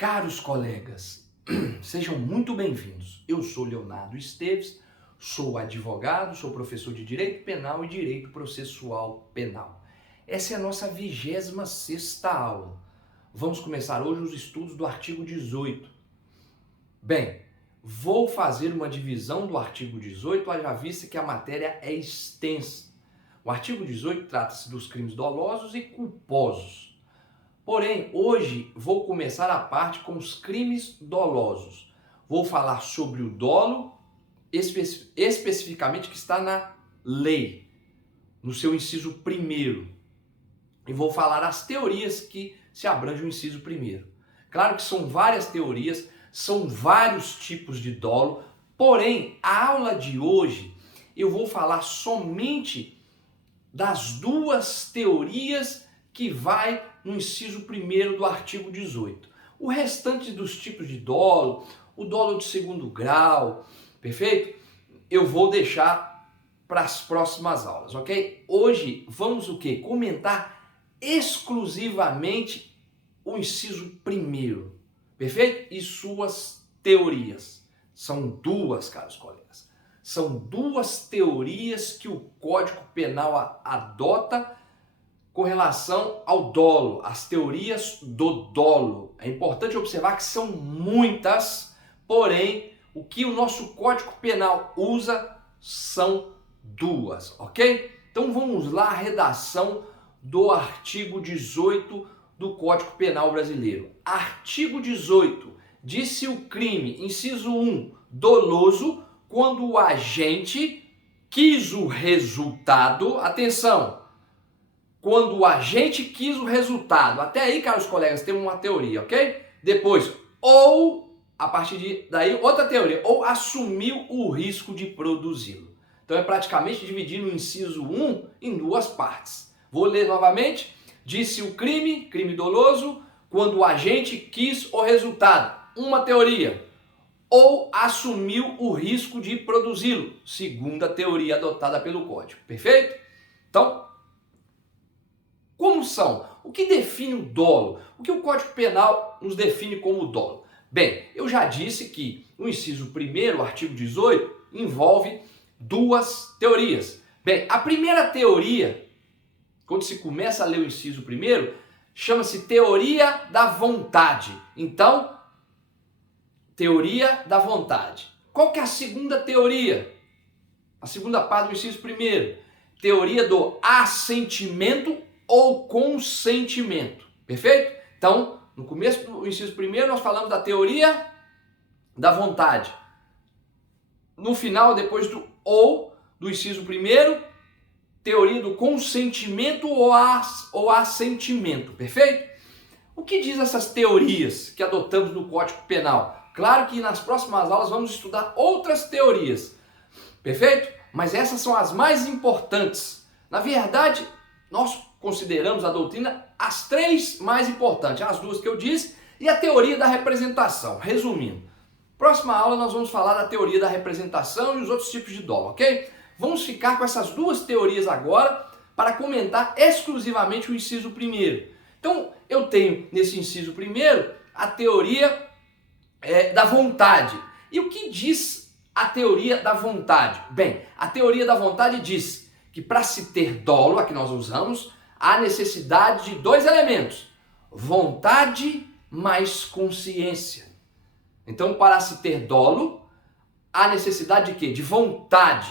Caros colegas, sejam muito bem-vindos. Eu sou Leonardo Esteves, sou advogado, sou professor de Direito Penal e Direito Processual Penal. Essa é a nossa 26ª aula. Vamos começar hoje os estudos do artigo 18. Bem, vou fazer uma divisão do artigo 18, haja vista que a matéria é extensa. O artigo 18 trata-se dos crimes dolosos e culposos. Porém, hoje vou começar a parte com os crimes dolosos. Vou falar sobre o dolo, especificamente que está na lei, no seu inciso 1º. E vou falar as teorias que se abrangem o inciso 1º. Claro que são várias teorias, são vários tipos de dolo, porém, a aula de hoje eu vou falar somente das duas teorias que vai no inciso 1º do artigo 18. O restante dos tipos de dolo, o dolo de segundo grau, perfeito? Eu vou deixar para as próximas aulas, ok? Hoje vamos o quê? Comentar exclusivamente o inciso 1º, perfeito? E suas teorias. São duas, caros colegas. São duas teorias que o Código Penal adota com relação ao dolo, as teorias do dolo. É importante observar que são muitas, porém, o que o nosso Código Penal usa são duas, ok? Então vamos lá, a redação do artigo 18 do Código Penal brasileiro. Artigo 18. Disse o crime, inciso 1, doloso, quando o agente quis o resultado, atenção, quando o agente quis o resultado. Até aí, caros colegas, temos uma teoria, ok? Depois, ou, a partir daí, outra teoria, ou assumiu o risco de produzi-lo. Então é praticamente dividir o inciso 1 em duas partes. Vou ler novamente. Disse o crime doloso, quando o agente quis o resultado. Uma teoria. Ou assumiu o risco de produzi-lo. Segunda teoria adotada pelo Código. Perfeito? Então, como são? O que define o dolo? O que o Código Penal nos define como dolo? Bem, eu já disse que o inciso 1º, o artigo 18, envolve duas teorias. Bem, a primeira teoria, quando se começa a ler o inciso 1º, chama-se teoria da vontade. Então, teoria da vontade. Qual que é a segunda teoria? A segunda parte do inciso 1º, teoria do assentimento ou consentimento, perfeito? Então, no começo do inciso 1º nós falamos da teoria da vontade. No final, depois do ou do inciso 1º, teoria do consentimento ou assentimento, perfeito? O que diz essas teorias que adotamos no Código Penal? Claro que nas próximas aulas vamos estudar outras teorias, perfeito? Mas essas são as mais importantes. Na verdade, nós consideramos a doutrina as três mais importantes, as duas que eu disse e a teoria da representação. Resumindo, próxima aula nós vamos falar da teoria da representação e os outros tipos de dolo, ok? Vamos ficar com essas duas teorias agora para comentar exclusivamente o inciso 1º. Então, eu tenho nesse inciso 1º a teoria da vontade. E o que diz a teoria da vontade? Bem, a teoria da vontade diz que para se ter dolo, a que nós usamos, há necessidade de dois elementos: vontade mais consciência. Então, para se ter dolo, há necessidade de quê? De vontade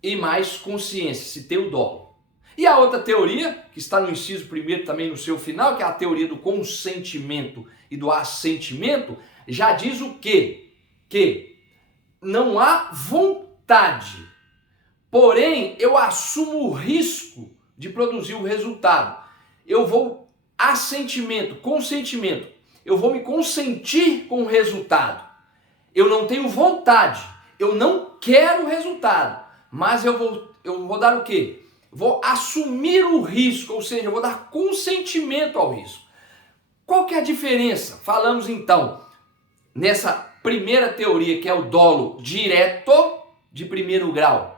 e mais consciência, se ter o dolo. E a outra teoria, que está no inciso 1º também no seu final, que é a teoria do consentimento e do assentimento, já diz o quê? Que não há vontade, porém eu assumo o risco de produzir o resultado. Eu vou consentimento. Eu vou me consentir com o resultado. Eu não tenho vontade, eu não quero o resultado, mas eu vou dar o quê? Vou assumir o risco, ou seja, eu vou dar consentimento ao risco. Qual que é a diferença? Falamos então nessa primeira teoria, que é o dolo direto de 1º grau.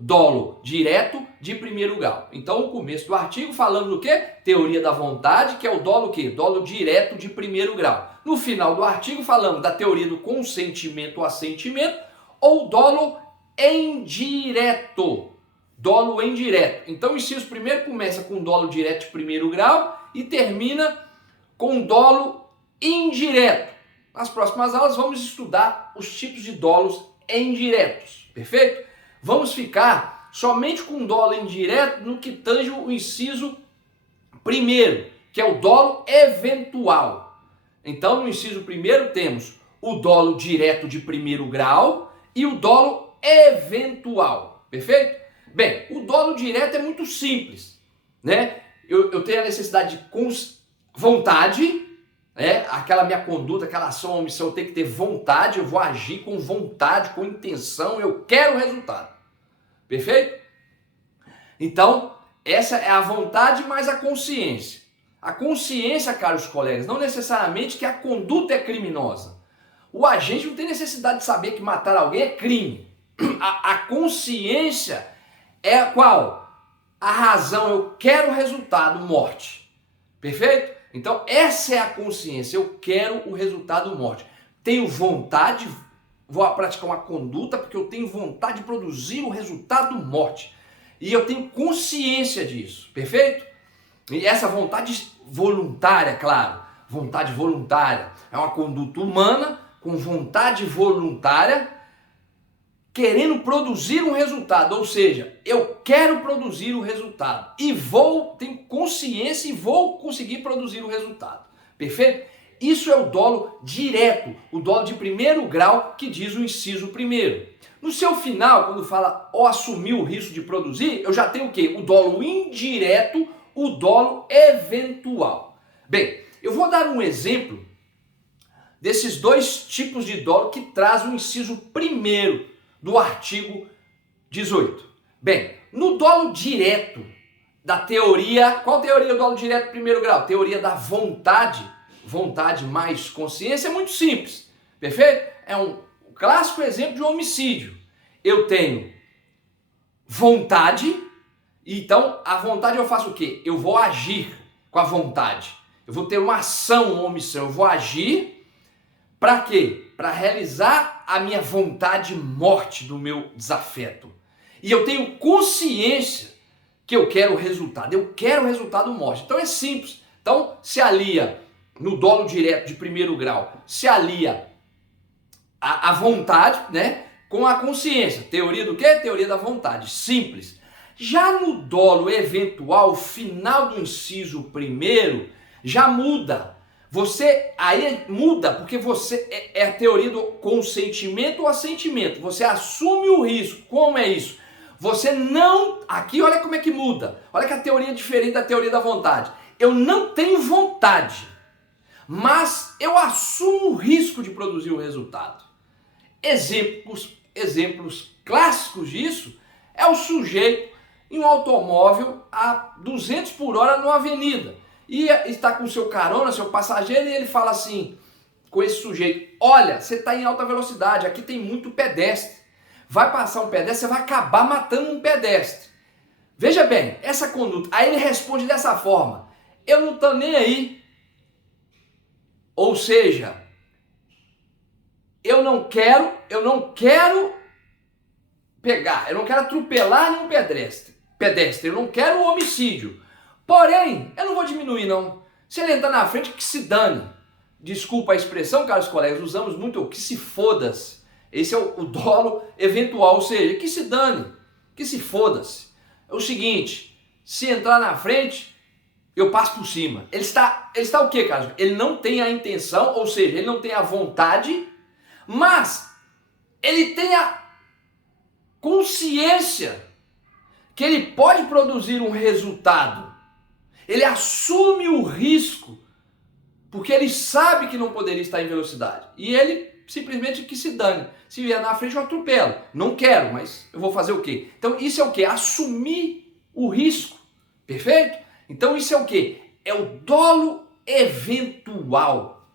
dolo direto de primeiro grau. Então, o começo do artigo falando do quê? Teoria da vontade, que é o dolo o quê? Dolo direto de primeiro grau. No final do artigo falamos da teoria do consentimento ou assentimento, ou dolo indireto. Dolo indireto. Então, o inciso primeiro começa com dolo direto de primeiro grau e termina com dolo indireto. Nas próximas aulas vamos estudar os tipos de dolos indiretos, perfeito? Vamos ficar somente com dolo indireto no que tange o inciso primeiro, que é o dolo eventual. Então, no inciso primeiro temos o dolo direto de primeiro grau e o dolo eventual, perfeito? Bem, o dolo direto é muito simples, né? Eu tenho a necessidade de vontade, né? Aquela minha conduta, aquela ação ou omissão, eu tenho que ter vontade, eu vou agir com vontade, com intenção, eu quero o resultado, perfeito? Então, essa é a vontade mais a consciência. A consciência, caros colegas, não necessariamente que a conduta é criminosa. O agente não tem necessidade de saber que matar alguém é crime. A consciência é qual? A razão, eu quero o resultado, morte. Perfeito? Então, essa é a consciência, eu quero o resultado, morte. Tenho vontade, vou praticar uma conduta porque eu tenho vontade de produzir o resultado, morte. E eu tenho consciência disso, perfeito? E essa vontade voluntária, claro, vontade voluntária, é uma conduta humana com vontade voluntária, querendo produzir um resultado, ou seja, eu quero produzir o resultado e tenho consciência e vou conseguir produzir o resultado, perfeito? Isso é o dolo direto, o dolo de primeiro grau que diz o inciso primeiro. No seu final, quando fala ou assumir o risco de produzir, eu já tenho o quê? O dolo indireto, o dolo eventual. Bem, eu vou dar um exemplo desses dois tipos de dolo que traz o inciso primeiro do artigo 18. Bem, no dolo direto da teoria, qual teoria do dolo direto de primeiro grau? Teoria da vontade, vontade mais consciência, é muito simples, perfeito? É um clássico exemplo de um homicídio. Eu tenho vontade, então a vontade eu faço o quê? Eu vou agir com a vontade. Eu vou ter uma ação, uma omissão, eu vou agir para quê? Para realizar a minha vontade morte do meu desafeto. E eu tenho consciência que eu quero o resultado. Eu quero o resultado morte. Então é simples. Então se alia no dolo direto de primeiro grau, se alia a vontade, né, com a consciência. Teoria do quê? Teoria da vontade. Simples. Já no dolo eventual, final do inciso primeiro, já muda. Você aí muda porque você é a teoria do consentimento ou assentimento. Você assume o risco. Como é isso? Você não... Aqui olha como é que muda. Olha que a teoria é diferente da teoria da vontade. Eu não tenho vontade, mas eu assumo o risco de produzir o resultado. Exemplos clássicos disso é o sujeito em um automóvel a 200 por hora numa avenida. E está com seu carona, seu passageiro, e ele fala assim com esse sujeito: olha, você está em alta velocidade, aqui tem muito pedestre. Vai passar um pedestre, você vai acabar matando um pedestre. Veja bem, essa conduta. Aí ele responde dessa forma: eu não estou nem aí. Ou seja, eu não quero pegar, eu não quero atropelar nenhum pedestre, eu não quero o homicídio. Porém, eu não vou diminuir não. Se ele entrar na frente, que se dane. Desculpa a expressão, caros colegas, usamos muito o que se foda-se. Esse é o dolo eventual, ou seja, que se dane, que se foda-se. É o seguinte, se entrar na frente, eu passo por cima. Ele está o quê, caros? Ele não tem a intenção, ou seja, ele não tem a vontade, mas ele tem a consciência que ele pode produzir um resultado. Ele assume o risco, porque ele sabe que não poderia estar em velocidade. E ele simplesmente que se dane. Se vier na frente, eu atropelo. Não quero, mas eu vou fazer o quê? Então isso é o quê? Assumir o risco. Perfeito? Então isso é o quê? É o dolo eventual.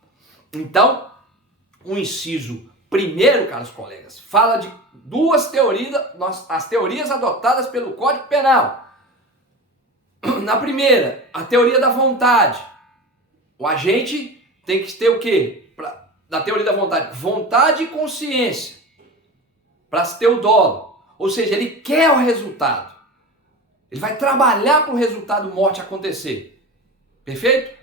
Então, o inciso primeiro, caros colegas, fala duas teorias, as teorias adotadas pelo Código Penal. Na primeira, a teoria da vontade. O agente tem que ter o quê? Na teoria da vontade, vontade e consciência para se ter o dolo. Ou seja, ele quer o resultado. Ele vai trabalhar para o resultado morte acontecer. Perfeito?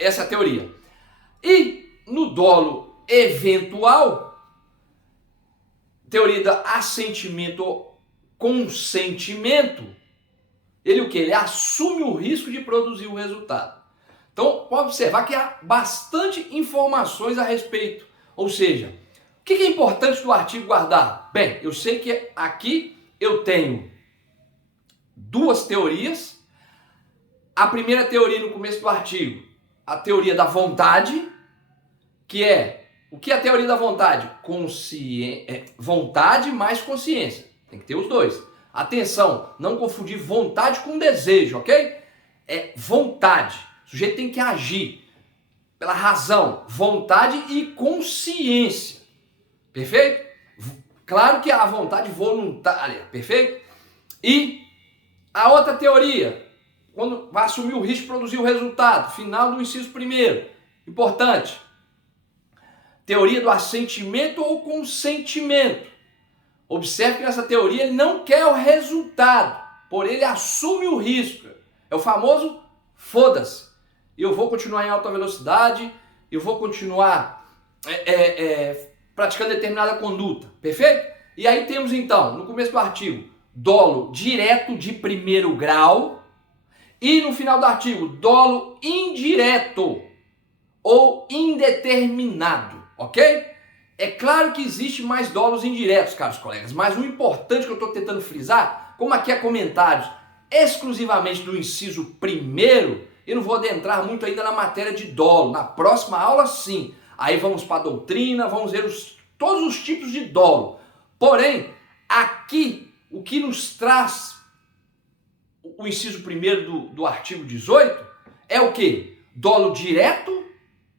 Essa é a teoria. E no dolo eventual, teoria do assentimento ou consentimento, ele o que? Ele assume o risco de produzir o resultado. Então, pode observar que há bastante informações a respeito. Ou seja, o que é importante do artigo guardar? Bem, eu sei que aqui eu tenho duas teorias. A primeira teoria no começo do artigo, a teoria da vontade, que é, o que é a teoria da vontade? Vontade mais consciência. Tem que ter os dois. Atenção, não confundir vontade com desejo, ok? É vontade. O sujeito tem que agir pela razão, vontade e consciência. Perfeito? Claro que a vontade voluntária, perfeito? E a outra teoria, quando vai assumir o risco de produzir o resultado, final do inciso primeiro, importante, teoria do assentimento ou consentimento. Observe que nessa teoria ele não quer o resultado, porém ele assume o risco. É o famoso foda-se. Eu vou continuar em alta velocidade, eu vou continuar praticando determinada conduta, perfeito? E aí temos então, no começo do artigo, dolo direto de primeiro grau e no final do artigo, dolo indireto ou indeterminado, ok? É claro que existe mais dolos indiretos, caros colegas, mas o importante que eu estou tentando frisar, como aqui é comentários exclusivamente do inciso primeiro, eu não vou adentrar muito ainda na matéria de dolo. Na próxima aula, sim. Aí vamos para a doutrina, vamos ver todos os tipos de dolo. Porém, aqui, o que nos traz o inciso primeiro do artigo 18 é o quê? Dolo direto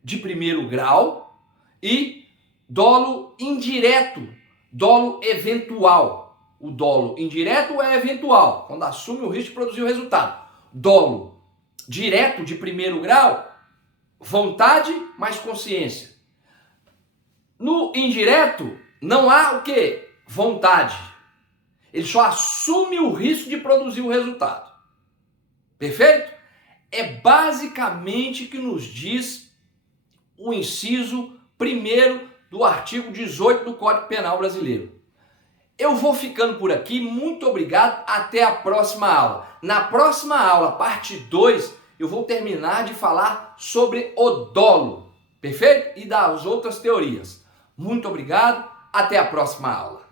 de primeiro grau e dolo indireto, dolo eventual. O dolo indireto é eventual, quando assume o risco de produzir o resultado. Dolo direto de primeiro grau, vontade mais consciência. No indireto, não há o quê? Vontade. Ele só assume o risco de produzir o resultado. Perfeito? É basicamente o que nos diz o inciso primeiro do artigo 18 do Código Penal Brasileiro. Eu vou ficando por aqui, muito obrigado, até a próxima aula. Na próxima aula, parte 2, eu vou terminar de falar sobre o dolo, perfeito? E das outras teorias. Muito obrigado, até a próxima aula.